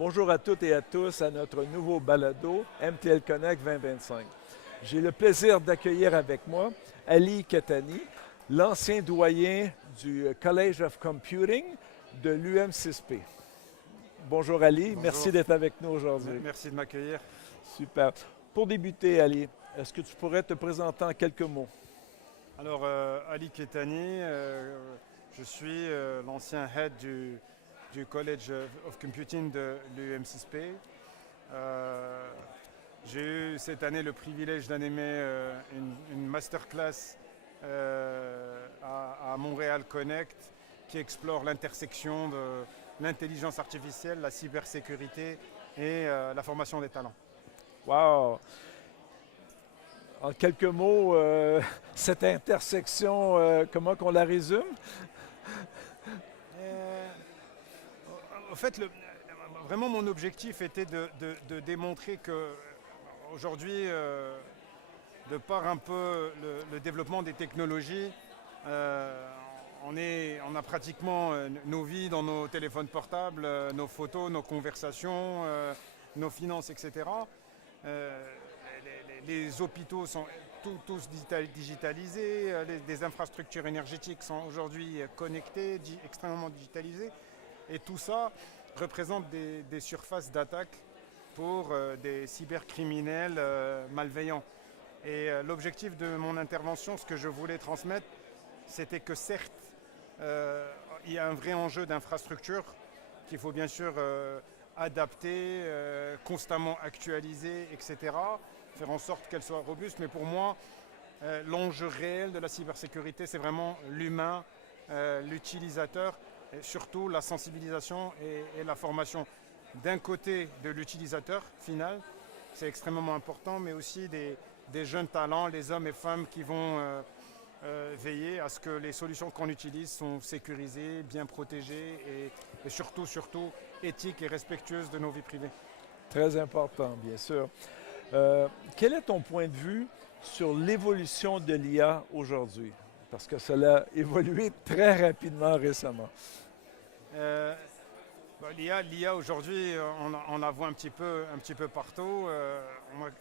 Bonjour à toutes et à tous à notre nouveau balado MTL Connect 2025. J'ai le plaisir d'accueillir avec moi Ali Kettani, l'ancien doyen du College of Computing de l'UM6P. Bonjour Ali, merci Bonjour, d'être avec nous aujourd'hui. merci de m'accueillir. Super. Pour débuter, Ali, est-ce que tu pourrais te présenter en quelques mots? Alors, Ali Kettani, je suis l'ancien head du College of Computing de l'UM6P. J'ai eu cette année le privilège d'animer une masterclass à Montréal Connect qui explore l'intersection de l'intelligence artificielle, la cybersécurité et la formation des talents. Wow! En quelques mots, cette intersection, comment qu'on la résume? Euh, En fait, vraiment mon objectif était de démontrer que aujourd'hui, de par un peu le développement des technologies, euh, on a pratiquement nos vies dans nos téléphones portables, nos photos, nos conversations, nos finances, etc. Euh, les hôpitaux sont tous digitalisés, les infrastructures énergétiques sont aujourd'hui connectées, extrêmement digitalisées. Et tout ça représente des surfaces d'attaque pour des cybercriminels malveillants. Et l'objectif de mon intervention, ce que je voulais transmettre, c'était que certes, il y a un vrai enjeu d'infrastructure qu'il faut bien sûr adapter, constamment actualiser, etc. Faire en sorte qu'elle soit robuste. Mais pour moi, l'enjeu réel de la cybersécurité, c'est vraiment l'humain, l'utilisateur, et surtout la sensibilisation et la formation d'un côté de l'utilisateur final, c'est extrêmement important, mais aussi des jeunes talents, les hommes et femmes qui vont veiller à ce que les solutions qu'on utilise sont sécurisées, bien protégées et surtout éthiques et respectueuses de nos vies privées. Très important, bien sûr. Quel est ton point de vue sur l'évolution de l'IA aujourd'hui? Parce que cela a évolué très rapidement récemment. Euh, L'IA aujourd'hui, on la voit un petit peu partout.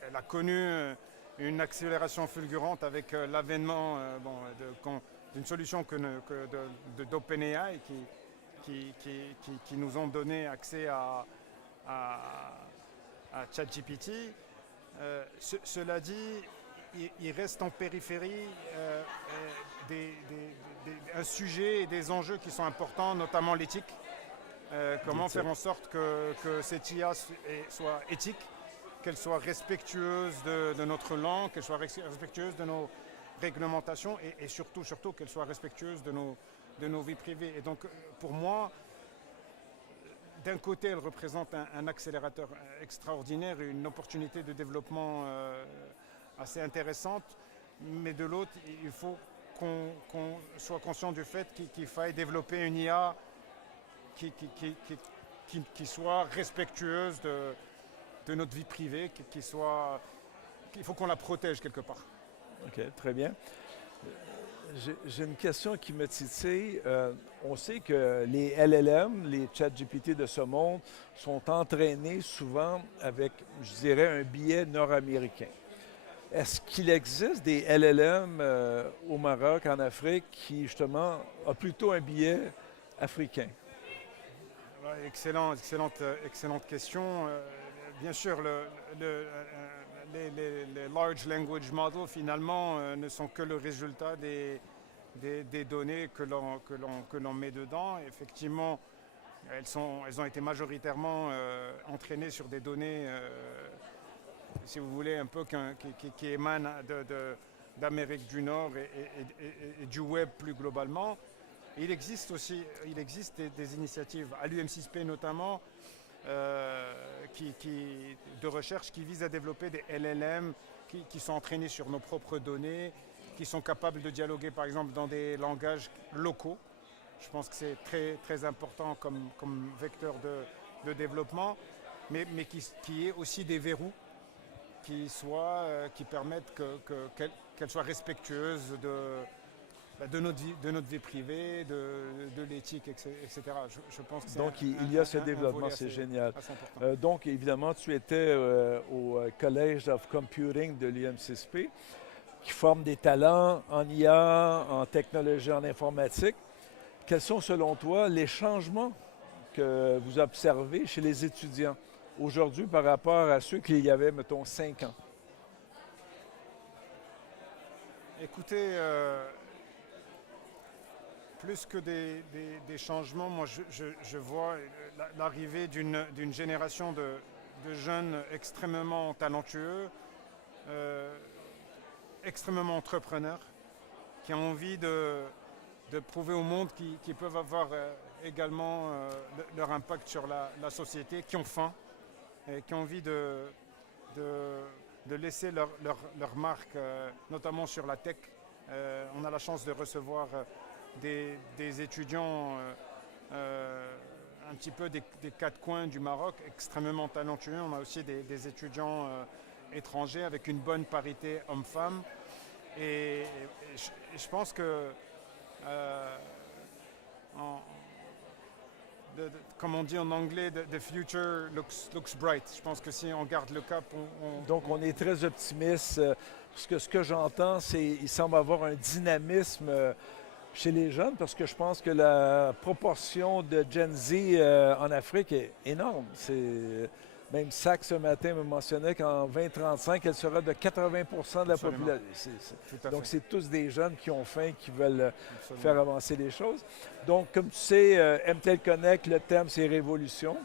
Elle a connu une accélération fulgurante avec l'avènement d'une solution d'OpenAI qui nous ont donné accès à, à ChatGPT. Cela dit, il reste en périphérie un sujet et des enjeux qui sont importants, notamment l'éthique. Comment faire en sorte que cette IA soit éthique, qu'elle soit respectueuse de notre langue, qu'elle soit respectueuse de nos réglementations et surtout qu'elle soit respectueuse de nos vies privées. Et donc, pour moi, d'un côté, elle représente un accélérateur extraordinaire, une opportunité de développement assez intéressante, mais de l'autre, il faut qu'on soit conscient du fait qu'il faille développer une IA qui soit respectueuse de notre vie privée, qu'il faut qu'on la protège quelque part. OK, très bien. J'ai une question qui me titille. On sait que les LLM, les ChatGPT de ce monde, sont entraînés souvent avec, je dirais, un biais nord-américain. Est-ce qu'il existe des LLM au Maroc, en Afrique, qui justement a plutôt un biais africain? Ouais, excellente question. Bien sûr, les large language models finalement ne sont que le résultat des données que l'on met dedans. Effectivement, elles ont été majoritairement entraînées sur des données, si vous voulez, un peu qui émanent d'Amérique du Nord et du web plus globalement. Il existe des initiatives, à l'UM6P notamment, de recherche qui visent à développer des LLM qui sont entraînés sur nos propres données, qui sont capables de dialoguer par exemple dans des langages locaux. Je pense que c'est très important comme vecteur de développement, mais qui est aussi des verrous qui permettent qu'elle soit respectueuse de notre vie privée, de l'éthique, etc. Je pense que c'est Donc, il y a ce développement, c'est génial. assez important. Donc, évidemment, tu étais au College of Computing de l'UMCSP, qui forme des talents en IA, en technologie, en informatique. Quels sont, selon toi, les changements que vous observez chez les étudiants aujourd'hui par rapport à ceux qu'il y avait, mettons, 5 ans? Écoutez, plus que des changements, moi je vois l'arrivée d'une génération de jeunes extrêmement talentueux, extrêmement entrepreneurs, qui ont envie de prouver au monde qu'ils peuvent avoir également leur impact sur la société, qui ont faim et qui ont envie de laisser leur marque, notamment sur la tech. On a la chance de recevoir des étudiants un petit peu des quatre coins du Maroc, extrêmement talentueux. On a aussi des étudiants étrangers avec une bonne parité homme-femme. Et je pense que, comme on dit en anglais, the future looks bright. Je pense que si on garde le cap, Donc, on est très optimiste. Parce que ce que j'entends, c'est qu'il semble avoir un dynamisme chez les jeunes, parce que je pense que la proportion de Gen Z en Afrique est énorme. Même SAC ce matin me mentionnait qu'en 2035, elle sera de 80 de la Absolument. population. Donc, fait. c'est tous des jeunes qui ont faim, qui veulent Absolument. faire avancer les choses. Donc, comme tu sais, MTEL Connect, le thème, c'est révolution.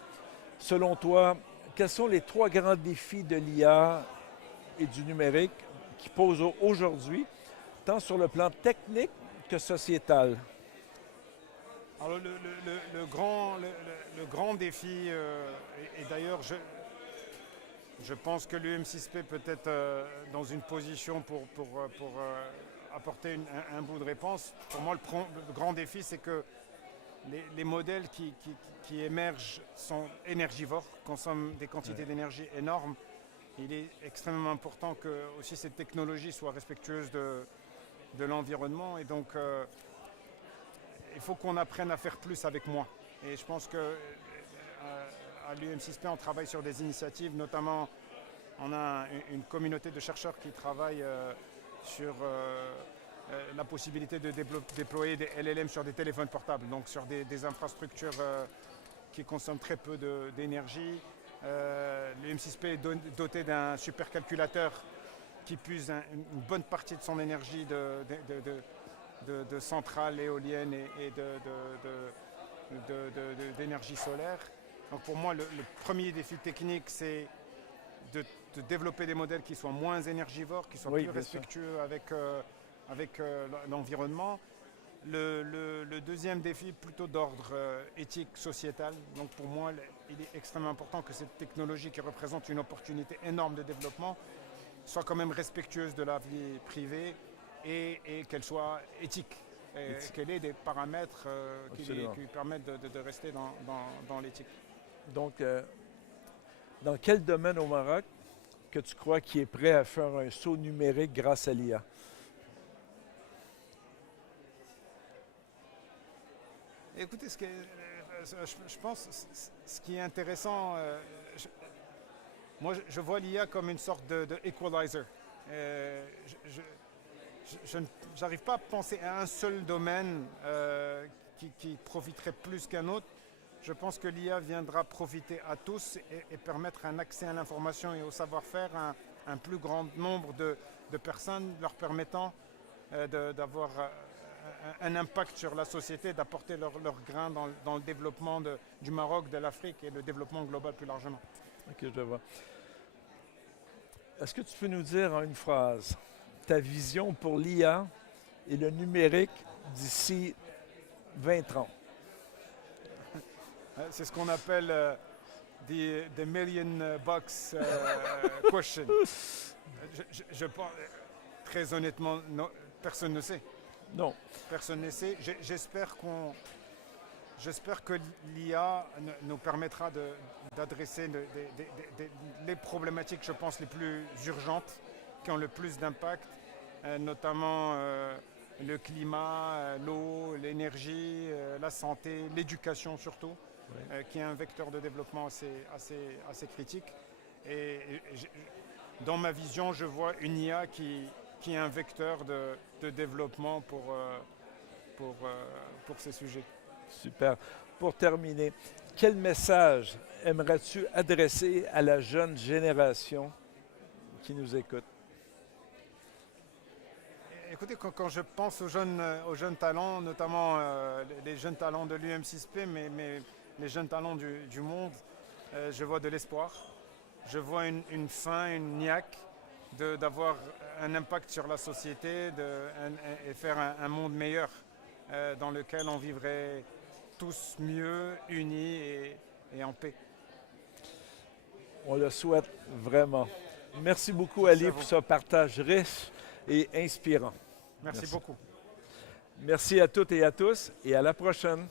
Selon toi, quels sont les 3 grands défis de l'IA et du numérique qui posent aujourd'hui, tant sur le plan technique que sociétal? Alors le grand défi, et d'ailleurs je pense que l'UM6P peut être dans une position pour apporter un bout de réponse. Pour moi, le grand défi, c'est que les modèles qui émergent sont énergivores, consomment des quantités d'énergie énormes. Il est extrêmement important que aussi cette technologie soit respectueuse de l'environnement, et donc il faut qu'on apprenne à faire plus avec moins. Et je pense que à l'UM6P, on travaille sur des initiatives, notamment on a une communauté de chercheurs qui travaillent sur la possibilité de déployer des LLM sur des téléphones portables, donc sur des infrastructures qui consomment très peu d'énergie. L'UM6P est doté d'un supercalculateur qui puise une bonne partie de son énergie de centrales éoliennes et d'énergie solaire. Donc pour moi, le premier défi technique, c'est de développer des modèles qui soient moins énergivores, qui soient plus respectueux avec l'environnement. Le deuxième défi, plutôt d'ordre éthique, sociétal. Donc pour moi, il est extrêmement important que cette technologie, qui représente une opportunité énorme de développement, soit quand même respectueuse de la vie privée et qu'elle soit éthique. Qu'elle ait des paramètres qui lui permettent de rester dans l'éthique. Donc, dans quel domaine au Maroc que tu crois qui est prêt à faire un saut numérique grâce à l'IA? Écoutez, je pense ce qui est intéressant, moi je vois l'IA comme une sorte de equalizer. Je n'arrive pas à penser à un seul domaine qui profiterait plus qu'un autre. Je pense que l'IA viendra profiter à tous et permettre un accès à l'information et au savoir-faire à un plus grand nombre de personnes, leur permettant d'avoir un impact sur la société, d'apporter leur grain dans le développement du Maroc, de l'Afrique et le développement global plus largement. Ok, je vois. Est-ce que tu peux nous dire en une phrase ta vision pour l'IA et le numérique d'ici 20-30? C'est ce qu'on appelle the million bucks question. Je pense, très honnêtement, non, personne ne sait. Non. Personne ne sait. J'espère que l'IA nous permettra d'adresser les problématiques, je pense, les plus urgentes, qui ont le plus d'impact, notamment le climat, l'eau, l'énergie, la santé, l'éducation surtout, qui est un vecteur de développement assez critique. Et dans ma vision, je vois une IA qui est un vecteur de développement pour ces sujets. Super. Pour terminer, quel message aimerais-tu adresser à la jeune génération qui nous écoute? Écoutez, quand je pense aux jeunes talents, notamment les jeunes talents de l'UM6P, mais les jeunes talents du monde, je vois de l'espoir. Je vois une faim, une niaque d'avoir un impact sur la société et faire un monde meilleur dans lequel on vivrait tous mieux, unis et en paix. On le souhaite vraiment. Merci beaucoup, Merci Ali, à pour vous. ce partage riche et inspirant. Merci beaucoup. Merci à toutes et à tous et à la prochaine.